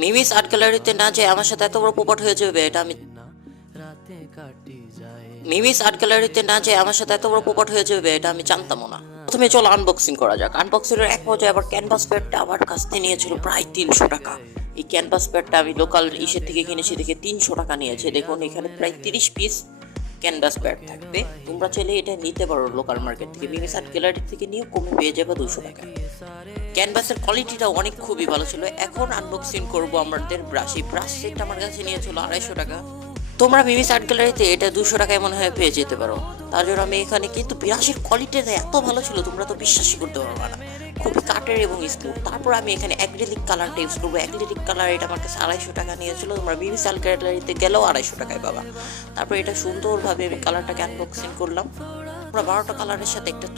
Mimi's art গ্যালারিতে না যে আমার সাথে এত বড় পোপট হয়ে যাবে এটা আমি মিমিস আর্ট গ্যালারিতে না যে আমার সাথে এত বড় পোপট হয়ে যাবে এটা আমি জানতামও না। প্রথমে চলো আনবক্সিং করা যাক। আনবক্সিং এর এক পর্যায়ে আবার ক্যানভাস প্যাডটা আমার কাছ থেকে নিয়েছিল প্রায় 300 টাকা। এই ক্যানভাস প্যাডটা আমি লোকাল ইসের থেকে কিনেছি দেখে 300 টাকা নিয়েছে। দেখুন এখানে প্রায় 30 পিস ক্যানভাস প্যাড থাকবে। তোমরা চাইলে এটা নিতে পারো লোকাল মার্কেট থেকে, মিমিস আর্ট গ্যালারি থেকে নিয়ে কমে পেয়ে যাবে 200 টাকা। ক্যানভাসের কোয়ালিটিটা অনেক খুবই ভালো ছিল। এখন আনবক্সিং করবো আমাদের ব্রাশ। এই ব্রাশ সেটটা আমার কাছে নিয়েছিল 250 টাকা। তোমরা মিমিস আর্ট গ্যালারিতে এটা 200 টাকায় মনে হয় পেয়ে যেতে পারো। তার জন্য আমি এখানে, কিন্তু ব্রাশের কোয়ালিটিটা এত ভালো ছিল তোমরা তো বিশ্বাসই করতে পারবে না, খুবই কাটের এবং স্মুথ। তারপর আমি এখানে অ্যাক্রিলিক কালারটা ইউজ করবো। অ্যাক্রিলিক কালার এটা আমার কাছে 250 টাকা নিয়েছিল। তোমরা মিমিস আর্ট গ্যালারিতে গেলেও 250 টাকায় পাবা। তারপর এটা সুন্দরভাবে আমি কালারটাকে আনবক্সিং করলাম। আমরা 12টা কালারের সাথে একটা